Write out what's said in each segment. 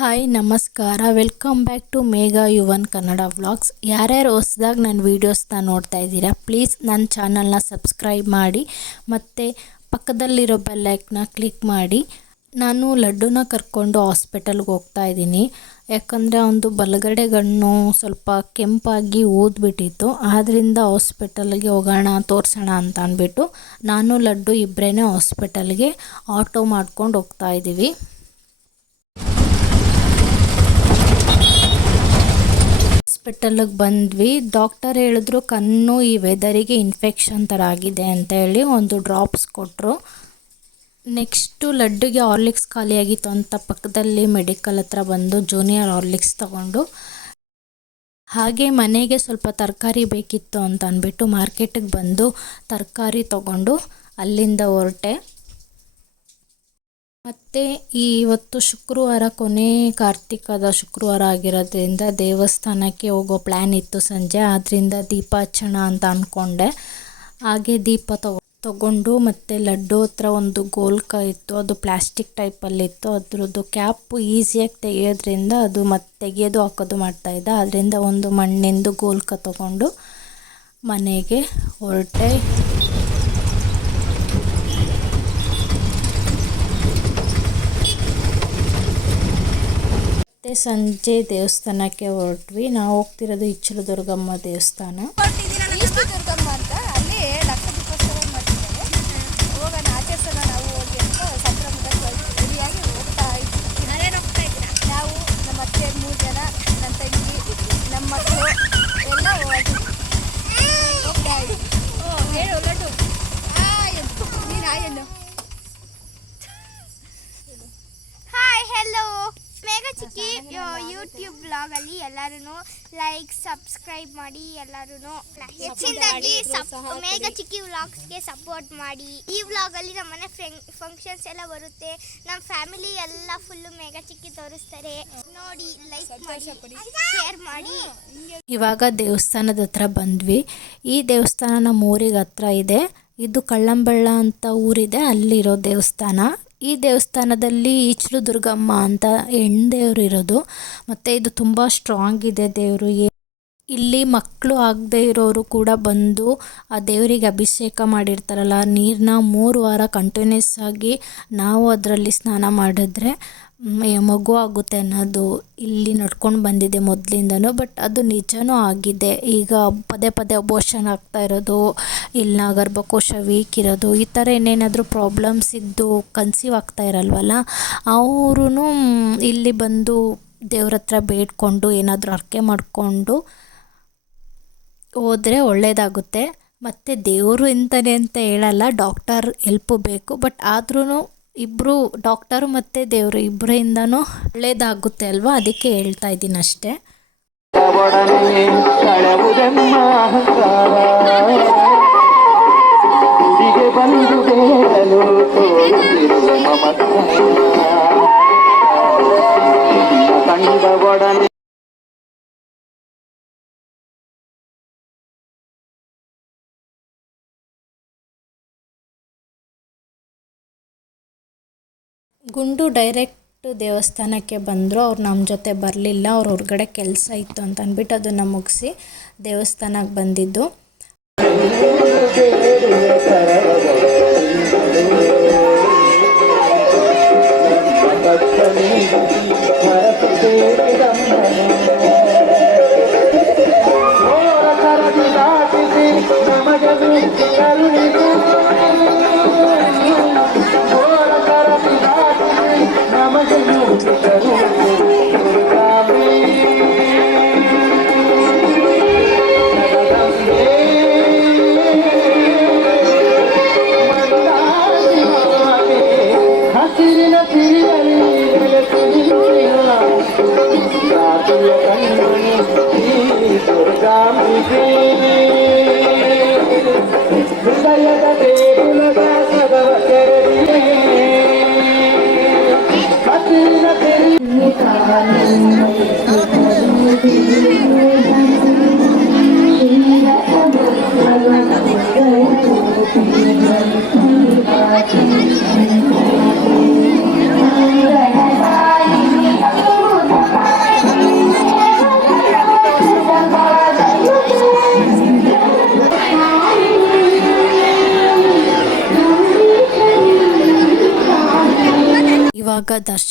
Hi ನಮಸ್ಕಾರ, welcome back to Megha Yuvan Kannada vlogs. ಯಾರ್ಯಾರು ಹೊಸದಾಗಿ ನನ್ನ ವೀಡಿಯೋಸ್ನ ನೋಡ್ತಾ ಇದ್ದೀರಾ, ಪ್ಲೀಸ್ ನನ್ನ ಚಾನಲ್ನ ಸಬ್ಸ್ಕ್ರೈಬ್ ಮಾಡಿ ಮತ್ತು ಪಕ್ಕದಲ್ಲಿರೋ ಬೆಲ್ಲೈಕ್ನ ಕ್ಲಿಕ್ ಮಾಡಿ. ನಾನು ಲಡ್ಡುನ ಕರ್ಕೊಂಡು ಹಾಸ್ಪಿಟಲ್ಗೆ ಹೋಗ್ತಾ ಇದ್ದೀನಿ. ಯಾಕಂದರೆ ಒಂದು ಬಲಗಡೆ ಗಣ್ಣು ಸ್ವಲ್ಪ ಕೆಂಪಾಗಿ ಊದ್ಬಿಟ್ಟಿತ್ತು. ಆದ್ದರಿಂದ ಹಾಸ್ಪಿಟಲ್ಗೆ ಹೋಗೋಣ ತೋರಿಸೋಣ ಅಂತ ಅಂದ್ಬಿಟ್ಟು ನಾನು ಲಡ್ಡು ಇಬ್ಬರೇ ಹಾಸ್ಪಿಟಲ್ಗೆ ಆಟೋ ಮಾಡ್ಕೊಂಡು ಹೋಗ್ತಾ ಇದ್ದೀವಿ. ಹಾಸ್ಪಿಟಲ್ಗೆ ಬಂದ್ವಿ. ಡಾಕ್ಟರ್ ಹೇಳಿದ್ರು ಕಣ್ಣು ಈ ವೆದರಿಗೆ ಇನ್ಫೆಕ್ಷನ್ ಥರ ಆಗಿದೆ ಅಂತ ಹೇಳಿ ಒಂದು ಡ್ರಾಪ್ಸ್ ಕೊಟ್ಟರು. ನೆಕ್ಸ್ಟು ಲಡ್ಡುಗೆ ಹಾರ್ಲಿಕ್ಸ್ ಖಾಲಿಯಾಗಿತ್ತು ಅಂತ ಪಕ್ಕದಲ್ಲಿ ಮೆಡಿಕಲ್ ಹತ್ರ ಬಂದು ಜೂನಿಯರ್ ಹಾರ್ಲಿಕ್ಸ್ ತಗೊಂಡು, ಹಾಗೆ ಮನೆಗೆ ಸ್ವಲ್ಪ ತರಕಾರಿ ಬೇಕಿತ್ತು ಅಂತ ಅಂದ್ಬಿಟ್ಟು ಮಾರ್ಕೆಟಿಗೆ ಬಂದು ತರಕಾರಿ ತಗೊಂಡು ಅಲ್ಲಿಂದ ಹೊರಟೆ. ಮತ್ತು ಇವತ್ತು ಶುಕ್ರವಾರ, ಕೊನೆ ಕಾರ್ತಿಕದ ಶುಕ್ರವಾರ ಆಗಿರೋದ್ರಿಂದ ದೇವಸ್ಥಾನಕ್ಕೆ ಹೋಗೋ ಪ್ಲ್ಯಾನ್ ಇತ್ತು ಸಂಜೆ. ಆದ್ದರಿಂದ ದೀಪ ಹಚ್ಚೋಣ ಅಂತ ಅಂದ್ಕೊಂಡೆ. ಹಾಗೆ ದೀಪ ತಗೊಂಡು ಮತ್ತು ಲಡ್ಡು ಹತ್ರ ಒಂದು ಗೋಲ್ಕ ಇತ್ತು, ಅದು ಪ್ಲಾಸ್ಟಿಕ್ ಟೈಪಲ್ಲಿತ್ತು. ಅದ್ರದ್ದು ಕ್ಯಾಪು ಈಸಿಯಾಗಿ ತೆಗೆಯೋದ್ರಿಂದ ಅದು ಮತ್ತೆ ತೆಗೆಯೋದು ಹಾಕೋದು ಮಾಡ್ತಾಯಿದ್ದ. ಅದರಿಂದ ಒಂದು ಮಣ್ಣಿಂದು ಗೋಲ್ಕ ತಗೊಂಡು ಮನೆಗೆ ಹೊರಟೆ. ಮತ್ತು ಸಂಜೆ ದೇವಸ್ಥಾನಕ್ಕೆ ಹೊರಟ್ವಿ. ನಾವು ಹೋಗ್ತಿರೋದು ಇಚ್ಚಲು ದುರ್ಗಮ್ಮ ದೇವಸ್ಥಾನ. ದುರ್ಗಮ್ಮ ಅಂತ ಅಲ್ಲಿ ಲಕ್ಷ ದೀಪೋತ್ಸವ ಮಾಡ್ತಿದ್ದಾರೆ. ಹೋಗೋಣ, ಆಚರಿಸೋಣ ನಾವು ಹೋಗಿ ಅಂತ ಸಂಭ್ರಮದಲ್ಲಿ ರೆಡಿಯಾಗಿ ಹೋಗ್ತಾ ಇದ್ದೀವಿ. ನಾವು ನಮ್ಮ ಅತ್ತೆ 3 ಜನ, ನನ್ನ ತಂಗಿ, ನಮ್ಮ ಮಕ್ಕಳು ಎಲ್ಲ ಹೋಗ್ತಾ ಇದ್ದೀವಿ. ಹೇಳು ಲಡ್ಡು, ನೀನು ಆಯನ್ನು. ಹಾಯ್, ಹೆಲೋ, ಮೇಘಾ ಚಿಕ್ಕಿ ಯೂಟ್ಯೂಬ್ ಬ್ಲಾಗಲ್ಲಿ ಎಲ್ಲರೂ ಲೈಕ್ ಸಬ್ಸ್ಕ್ರೈಬ್ ಮಾಡಿ. ಎಲ್ಲರೂ ಹೆಚ್ಚಿನದಾಗಿ ಮೇಘಾ ಚಿಕ್ಕಿ ವ್ಲಾಗ್ಸ್ಗೆ ಸಪೋರ್ಟ್ ಮಾಡಿ. ಈ ವ್ಲಾಗಲ್ಲಿ ನಮ್ಮನೆ ಫಂಕ್ಷನ್ಸ್ ಎಲ್ಲ ಬರುತ್ತೆ. ನಮ್ಮ ಫ್ಯಾಮಿಲಿ ಎಲ್ಲ ಫುಲ್ಲು ಮೇಘಾ ಚಿಕ್ಕಿ ತೋರಿಸ್ತಾರೆ. ನೋಡಿ, ಲೈಕ್ ಮಾಡಿ, ಶೇರ್ ಮಾಡಿ. ಇವಾಗ ದೇವಸ್ಥಾನದ ಹತ್ರ ಬಂದ್ವಿ. ಈ ದೇವಸ್ಥಾನ ನಮ್ಮ ಊರಿಗೆ ಹತ್ರ ಇದೆ. ಇದು ಕಳ್ಳಂಬಳ್ಳ ಅಂತ ಊರಿದೆ, ಅಲ್ಲಿರೋ ದೇವಸ್ಥಾನ. ಈ ದೇವಸ್ಥಾನದಲ್ಲಿ ಈಚಲು ದುರ್ಗಮ್ಮ ಅಂತ ಹೆಣ್ದೇವ್ರು ಇರೋದು. ಮತ್ತು ಇದು ತುಂಬ ಸ್ಟ್ರಾಂಗ್ ಇದೆ ದೇವರು. ಇಲ್ಲಿ ಮಕ್ಕಳು ಆಗದೆ ಇರೋರು ಕೂಡ ಬಂದು ಆ ದೇವರಿಗೆ ಅಭಿಷೇಕ ಮಾಡಿರ್ತಾರಲ್ಲ, ನೀರನ್ನ 3 ವಾರ ಕಂಟಿನ್ಯೂಸ್ ಆಗಿ ನಾವು ಅದರಲ್ಲಿ ಸ್ನಾನ ಮಾಡಿದ್ರೆ ಮಗು ಆಗುತ್ತೆ ಅನ್ನೋದು ಇಲ್ಲಿ ನಡ್ಕೊಂಡು ಬಂದಿದೆ ಮೊದಲಿಂದನೂ. ಬಟ್ ಅದು ನಿಜನೂ ಆಗಿದೆ. ಈಗ ಪದೇ ಪದೇ ಅಬೋಷನ್ ಆಗ್ತಾ ಇರೋದು, ಇಲ್ಲ ಗರ್ಭಕೋಶ ವೀಕ್ ಇರೋದು, ಈ ಥರ ಏನೇನಾದರೂ ಪ್ರಾಬ್ಲಮ್ಸ್ ಇದ್ದು ಕನ್ಸೀವ್ ಆಗ್ತಾ ಇರಲ್ವಲ್ಲ, ಅವರು ಇಲ್ಲಿ ಬಂದು ದೇವ್ರ ಹತ್ರ ಬೇಡ್ಕೊಂಡು ಏನಾದರೂ ಹರಕೆ ಮಾಡಿಕೊಂಡು ಹೋದರೆ ಒಳ್ಳೆಯದಾಗುತ್ತೆ. ಮತ್ತು ದೇವರು ಇಂತಾನೆ ಅಂತ ಹೇಳಲ್ಲ, ಡಾಕ್ಟರ್ ಹೆಲ್ಪು ಬೇಕು. ಬಟ್ ಆದ್ರೂ ಇಬ್ಬರು, ಡಾಕ್ಟರು ಮತ್ತು ದೇವರು ಇಬ್ಬರಿಂದನೂ ಒಳ್ಳೆಯದಾಗುತ್ತೆ ಅಲ್ವಾ, ಅದಕ್ಕೆ ಹೇಳ್ತಾ ಇದ್ದೀನಿ ಅಷ್ಟೇ. ಗುಂಡು ಡೈರೆಕ್ಟ್ ದೇವಸ್ಥಾನಕ್ಕೆ ಬಂದರು. ಅವ್ರು ನಮ್ಮ ಜೊತೆ ಬರಲಿಲ್ಲ, ಅವ್ರ ಹೊರಗಡೆ ಕೆಲಸ ಇತ್ತು ಅಂತ ಅಂದ್ಬಿಟ್ಟು ಅದನ್ನು ಮುಗಿಸಿ ದೇವಸ್ಥಾನಕ್ಕೆ ಬಂದಿದ್ದು.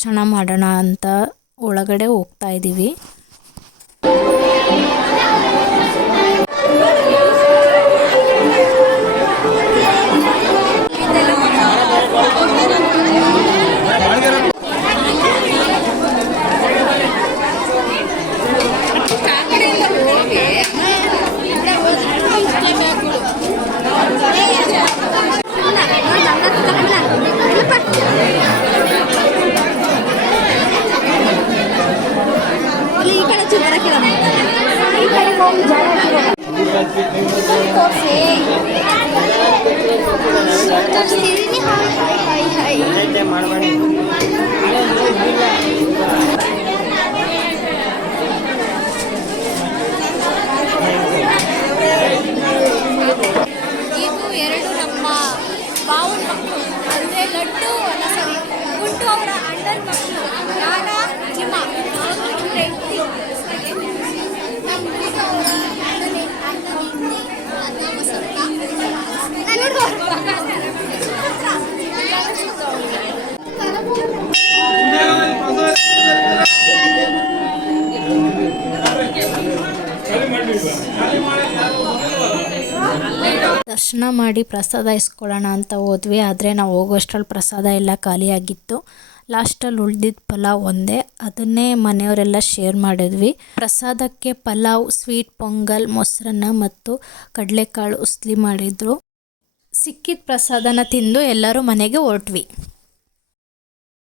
ದರ್ಶನ ಮಾಡೋಣ ಅಂತ ಒಳಗಡೆ ಹೋಗ್ತಾ ಇದ್ದೀವಿ. ಇದು ಎರಡು ನಮ್ಮ ಬಾವುನ ಮಕ್ಕಳು ಅಂದರೆ ಲಡ್ಡು ಅಲ್ಲ ಸರಿ ಗುಂಟು ಅವರ ಅಂಡರ್ ಮಕ್ಕಳು ಯಾರ ಜಿಮ ದರ್ಶನ ಮಾಡಿ ಪ್ರಸಾದ ಇಸ್ಕೊಳ್ಳೋಣ ಅಂತ ಹೋದ್ವಿ. ಆದರೆ ನಾವು ಹೋಗೋಷ್ಟರಲ್ಲಿ ಪ್ರಸಾದ ಎಲ್ಲ ಖಾಲಿಯಾಗಿತ್ತು. ಲಾಸ್ಟಲ್ಲಿ ಉಳ್ದಿದ್ದ ಪಲಾವ್ ಒಂದೇ, ಅದನ್ನೇ ಮನೆಯವರೆಲ್ಲ ಶೇರ್ ಮಾಡಿದ್ವಿ. ಪ್ರಸಾದಕ್ಕೆ ಪಲಾವ್, ಸ್ವೀಟ್ ಪೊಂಗಲ್, ಮೊಸರನ್ನ ಮತ್ತು ಕಡಲೆಕಾಳು ಉಸ್ಲಿ ಮಾಡಿದ್ರು. ಸಿಕ್ಕಿದ ಪ್ರಸಾದನ ತಿಂದು ಎಲ್ಲರೂ ಮನೆಗೆ ಹೊರಟ್ವಿ.